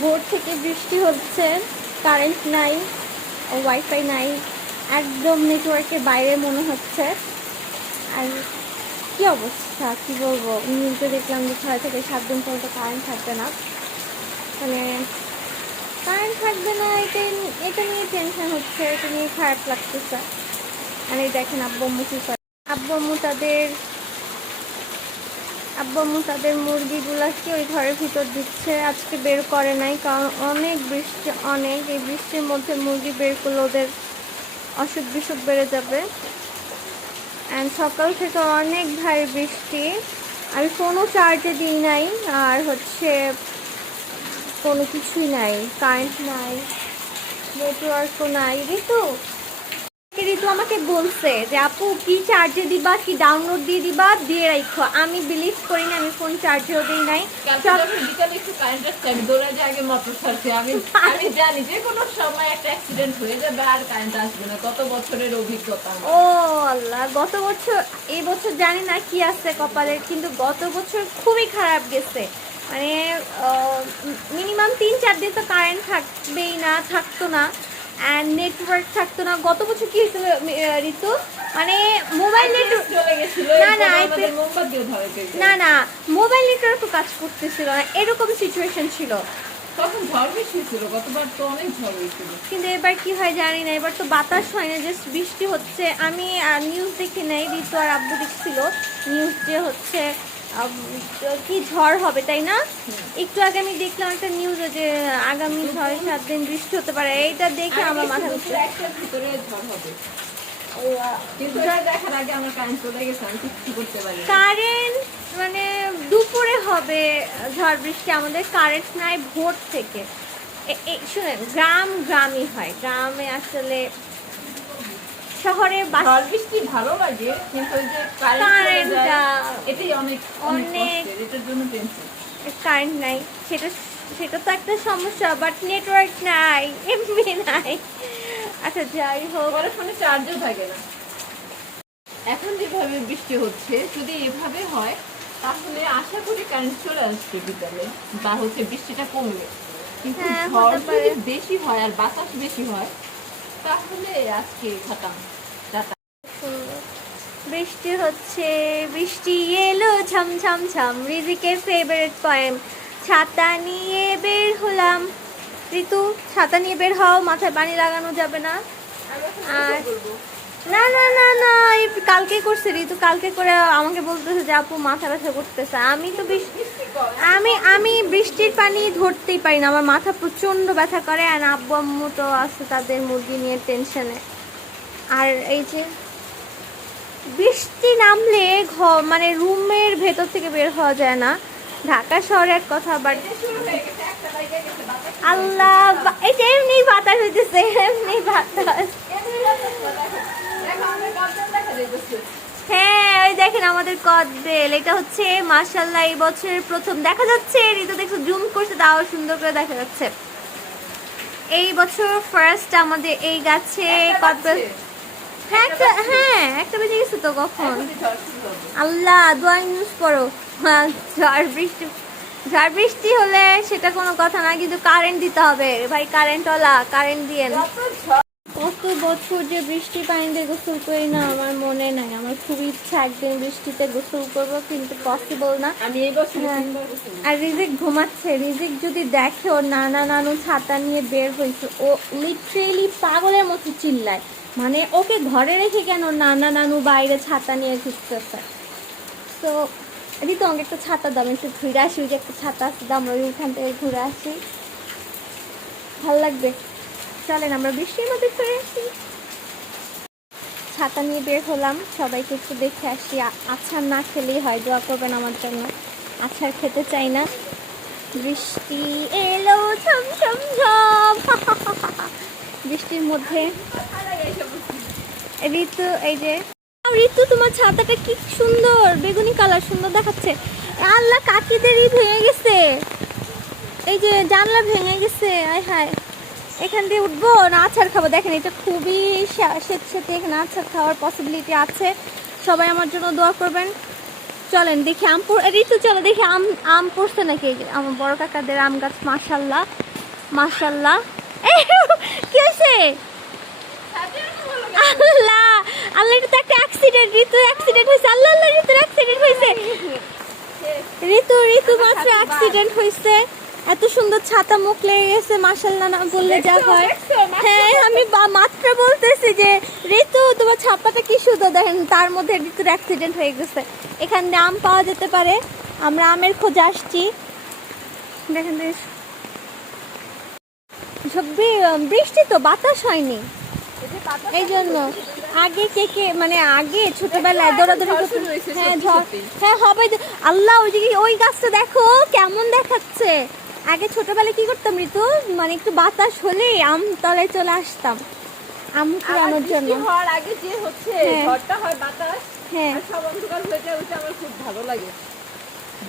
ভোর থেকে বৃষ্টি হচ্ছে, কারেন্ট নাই, ওয়াইফাই নাই, একদম নেটওয়ার্কের বাইরে মনে হচ্ছে। আর কি অবস্থা, কি বলবো, নিউজে দেখলাম যে 6 থেকে 7 দিন পর্যন্ত কারেন্ট থাকবে না। মানে কারেন্ট থাকবে না, এটা নিয়ে টেনশন হচ্ছে, এটা নিয়ে খারাপ লাগতেছে। আর এই দেখেন আব্বু আম্মু কি করে, আব্বু আম্মু তাদের মুরগিগুলাকে ওই ঘরের ভিতর দিচ্ছে। আজকে বের করে নাই কারণ অনেক বৃষ্টি, এই বৃষ্টির মধ্যে মুরগি বের করলে ওদের অসুখ বিসুখ বেড়ে যাবে। অ্যান্ড সকাল থেকে অনেক ভারী বৃষ্টি, আমি ফোনও চার্জে দিই নাই, আর হচ্ছে কোনো কিছুই নাই, কারেন্ট নাই, নেটওয়ার্কও নাই। ঋতু আমাকে বলছে যে আপু কি চার্জে দিবা, কি ডাউনলোড দিয়ে রাখো। আমি বিলিভ করি না, আমি ফোন চার্জেও দিই নাই। আমি জানি যে কোনো সময় একটা অ্যাক্সিডেন্ট হয়ে যাবে আর কারেন্ট আসবে না, কত বছরের অভিজ্ঞতা। ও আল্লাহ, গত বছর, এই বছর জানি না কি আছে কপালের, কিন্তু গত বছর খুবই খারাপ গেছে। মানে মিনিমাম 3-4 দিন তো কারেন্ট থাকবেই না, থাকতো না, অ্যান্ড নেটওয়ার্ক থাকতো না। গত বছর কি হয়েছিল ঋতু, মানে মোবাইল নেটওয়ার্ক চলে গেছিল, না মোবাইল নেটওয়ার্কও কাজ করতেছিল না, এরকম সিচুয়েশন ছিল। তখন ঝড় বেশি ছিল, গতবার তো অনেক ঝড় হয়েছিল। কিন্তু এবার কি হয় জানি না, এবার তো বাতাস হয় না, জাস্ট বৃষ্টি হচ্ছে। আমি নিউজ দেখি নাই, ঋতু আর আব্বু দেখছিল নিউজ যে হচ্ছে কি ঝড় হবে, তাই না? একটু আগে আমি দেখলাম একটা নিউজে যে আগামী 6-7 দিন বৃষ্টি হতে পারে। এইটা দেখে আমার মাথা ঘুরছে। ভিতরে ঝড় হবে, কিন্তু দেখার আগে আমার কারেন্ট চলে গেছে, আমি কিছু করতে পারি। কারেন্ট মানে দুপুরে হবে ঝড় বৃষ্টি, আমাদের কারেন্ট নাই ভোর থেকে। শুনেন, গ্রামই হয়, গ্রামে আসলে, শহরে ঝড় বৃষ্টি ভালো লাগে, কিন্তু ওই যে কারেন্টটা এটাই অনেক এটার জন্য টেনশন। কারেন্ট নাই, সেটা তো একটা সমস্যা, বাট নেটওয়ার্ক নাই, এমবি নাই। আচ্ছা যাই হোক, পরে ফোনে চার্জও থাকে না। এখন যেভাবে বৃষ্টি হচ্ছে, যদি এভাবে হয় তাহলে আশা করি কারেন্ট চলে আসবে বিকালে, বা হচ্ছে বৃষ্টিটা কমবে। কিন্তু ঝড় যদি বেশি হয় আর বাতাস বেশি হয় তাহলে আজকে খতম। বৃষ্টি হচ্ছে, বৃষ্টি এলো ঝমঝম ঝম, রিজিকের ফেভারিট পয়েম। ছাতা নিয়ে বের হলাম। ঋতু, ছাতা নিয়ে বের হও, মাথায় পানি লাগানো যাবে না। আর না না না না, এই কালকে করছে ঋতু, কালকে করে আমাকে বলতেছে যে আপু মাথা ব্যথা করতেছে। আমি তো আমি বৃষ্টির পানি ধরতেই পারি না, আমার মাথা প্রচণ্ড ব্যথা করে। আর আব্বু আম্মু তো আছে তাদের মুরগি নিয়ে টেনশনে। আর এই যে বৃষ্টি নামলে মানে রুমের ভেতর থেকে বের হওয়া যায় না। ঢাকা শহরে এক কথা, বাট আল্লাহ, এটা এমনি বাতাস হইতেছে, এমনি বাতাস। হ্যাঁ, ওই দেখেন আমাদের কদবেল, এটা হচ্ছে মাশাআল্লাহ এই বছরের প্রথম দেখা যাচ্ছে। ঋতু দেখো জুম করছে, তাও সুন্দর করে দেখা যাচ্ছে। এই বছর ফার্স্ট আমাদের এই গাছে কদবেল। হ্যাঁ, একটা বেজে গেছে তো কখন। আল্লাহ, দোয়া নিউজ পড়ো। ঝড় বৃষ্টি হলে সেটা কোনো কথা না, কিন্তু কারেন্ট দিতে হবে ভাই, কারেন্টওয়ালা কারেন্ট দিয়ে। কত বছর যে বৃষ্টি পানি দিয়ে গোসল করি না, আমার মনে নাই। আমার খুব ইচ্ছা একদিন বৃষ্টিতে গোসল করবো, কিন্তু পসিবল না। আমি এই বছর আর রিজিক ঘুমাচ্ছে। রিজিক যদি দেখে ওর নানা নানু ছাতা নিয়ে বের হয়েছে, ও লিটারেলি পাগলের মতো চিল্লায়। মানে ওকে ঘরে রেখে কেন নানা নানু বাইরে ছাতা নিয়ে ঘুরতেছে। তো তো আমাকে একটা ছাতা দাম, একটু ঘুরে আসি। ওই যে একটা ছাতা আছে, আমরা ওইখান থেকে ঘুরে আসি, ভাল লাগবে। চলেন আমরা বৃষ্টির মধ্যে ঘুরে আসি। ছাতা নিয়ে বের হলাম, সবাইকে একটু দেখে আসি। আছাড় না খেলেই হয়, দোয়া করবেন আমার জন্য। আছাড় খেতে চাই না। বৃষ্টি এলো ঝম ঝম ঝম। বৃষ্টির মধ্যে ঋতু, এই যে ঋতু, তোমার ছাতাটা কি সুন্দর, বেগুনি কালার, সুন্দর দেখাচ্ছে। আল্লাহ, কাকিদেরই ভেঙে গেছে, এই যে জানলা ভেঙে গেছে। আয় হায়, এখান দিয়ে উঠবো না আছাড় খাবো? দেখেন, এটা খুবই স্বেচ্ছাতে, এখানে আছাড় খাওয়ার পসিবিলিটি আছে। সবাই আমার জন্য দোয়া করবেন। চলেন দেখি ঋতু চলো দেখি আম পড়ছে নাকি। এই যে আমার বড় কাকাদের আম গাছ, মাশাল্লাহ মাশাল্লাহ। কি হয়েছে? আল্লাহ আল্লাহ, এটা তো একটা অ্যাক্সিডেন্ট, ঋতু অ্যাক্সিডেন্ট হয়েছে। আল্লাহ আল্লাহ, ঋতুর অ্যাক্সিডেন্ট হয়েছে। ঋতু মাত্র অ্যাক্সিডেন্ট হয়েছে। এত সুন্দর ছাতা মুখ লেগে গেছে, মাশাল্লাহ না বললে যা হয়। হ্যাঁ আমি মাত্র বলতেছি যে ঋতু তোমার ছাপাটা কি সুন্দর, দেখেন তার মধ্যে ঋতুর অ্যাক্সিডেন্ট হয়ে গেছে। এখানে আম পাওয়া যেতে পারে, আমরা আমের খোঁজে আসছি। দেখেন সব বৃষ্টি তো, বাতাস হয়নি এই জন্য। আগে কে মানে আগে ছোটবেলায় দৌড়াদৌড়ি করতে, হ্যাঁ ঝড়, হ্যাঁ হবে। আল্লাহ ওই দিকে ওই গাছটা দেখো কেমন দেখাচ্ছে। আগে ছোটবেলায় কি করতাম ঋতু, মানে একটু বাতাস হলেই আম তলায় চলে আসতাম আম কুড়ানোর জন্য। আগে যে হচ্ছে ঝড়টা হয় বাতাস, হ্যাঁ সব অন্ধকার হয়ে যায়, ওইটা আমার খুব ভালো লাগে।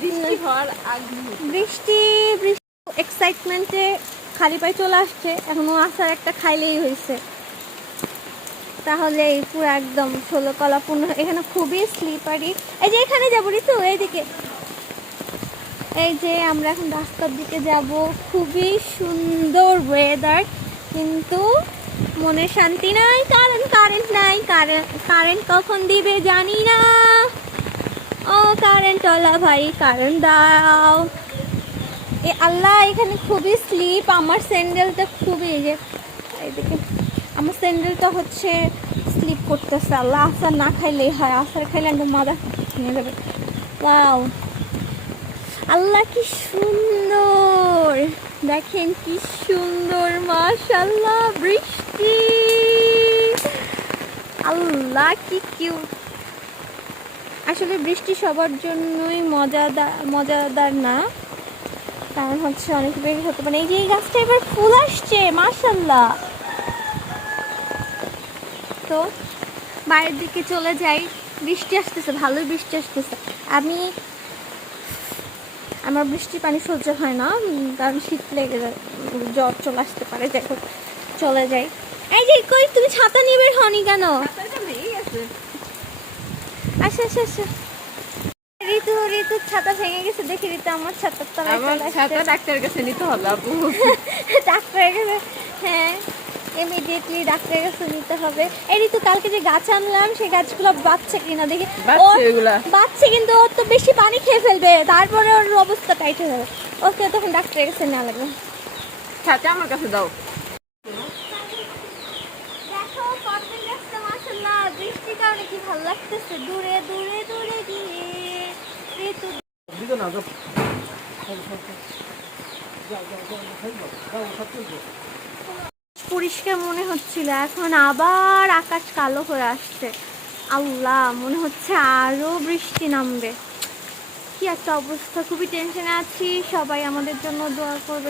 বৃষ্টি হওয়ার আগে, বৃষ্টি এক্সাইটমেন্টে খালি পায়ে চলে আসছে। এখনো আসার একটা খাইলেই হয়েছে, তাহলে পুরো একদম 16 কলা পূর্ণ। এখানে খুবই স্লিপারি। এই যে এখানে যাবো ঋতু, এইদিকে, এই যে আমরা এখন রাস্তার দিকে যাব। খুবই সুন্দর ওয়েদার, কিন্তু মনে শান্তি নাই, কারণ কারেন্ট নাই। কারেন্ট কখন দিবে জানি না। ও কারেন্টওয়ালা ভাই কারেন্ট দাও। এ আল্লাহ, এখানে খুবই স্লিপ। আমার স্যান্ডেলটা খুবই, এই যে এইদিকে আমার স্যান্ডেলটা হচ্ছে স্লিপ করতেছে। আল্লাহ, আচার না খাইলেই হয়, আচার খাইলে একদম মাথা ভেঙে যাবে। ওয়াও, আল্লাহ কি সুন্দর, দেখেন কি সুন্দর, মাশাআল্লাহ। বৃষ্টি, আল্লাহ কি কিউট। আসলে বৃষ্টি সবার জন্যই মজাদার না, কারণ হচ্ছে অনেক বেশি হতে পারে। এই যে এই গাছটা এবার ফুল আসছে, মাশাআল্লাহ। তো বাইরের দিকে চলে যাই। বৃষ্টি আসতেছে, ভালোই বৃষ্টি আসতেছে। আমার বৃষ্টির পানি সহ্য হয় না, কারণ শীত লেগে যায়, জ্বর চলে আসতে পারে। যাই হোক চলে যাই। এই যে কই, তুমি ছাতা নিয়ে বের হওনি কেন? আচ্ছা আচ্ছা আচ্ছা, ঋতুর ছাতা ভেঙে গেছে। দেখি ঋতু আমার ছাতার তলায় চলে আসছে। ডাক্তারের কাছে নিতে হবে আপু। ডাক্তারের কাছে, হ্যাঁ ইমিডিয়েটলি ডাক্তারের কাছে নিতে হবে। এই ঋতু, কালকে যে গাছ আনলাম সেই গাছগুলো বাচ্চা কিনা দেখি। বাচ্চা, কিন্তু ওর তো বেশি পানি খেয়ে ফেলবে, তারপরে ওর অবস্থা টাইট হয়ে যাবে। ওকে তখন ডাক্তারের কাছে নেওয়া লাগবে। ছাতা আমার কাছে দাও। দেখো কদবেল গাছটা, মাশাআল্লাহ, বৃষ্টির কারণে কি ভালো লাগতেছে। দূরে দূরে দূরে গিয়ে ঋতু পরিষ্কার মনে হচ্ছিল, এখন আবার আকাশ কালো হয়ে আসছে। আল্লাহ, মনে হচ্ছে আরো বৃষ্টি নামবে। কি একটা অবস্থা, খুবই টেনশনে আছি। সবাই আমাদের জন্য দোয়া করবে।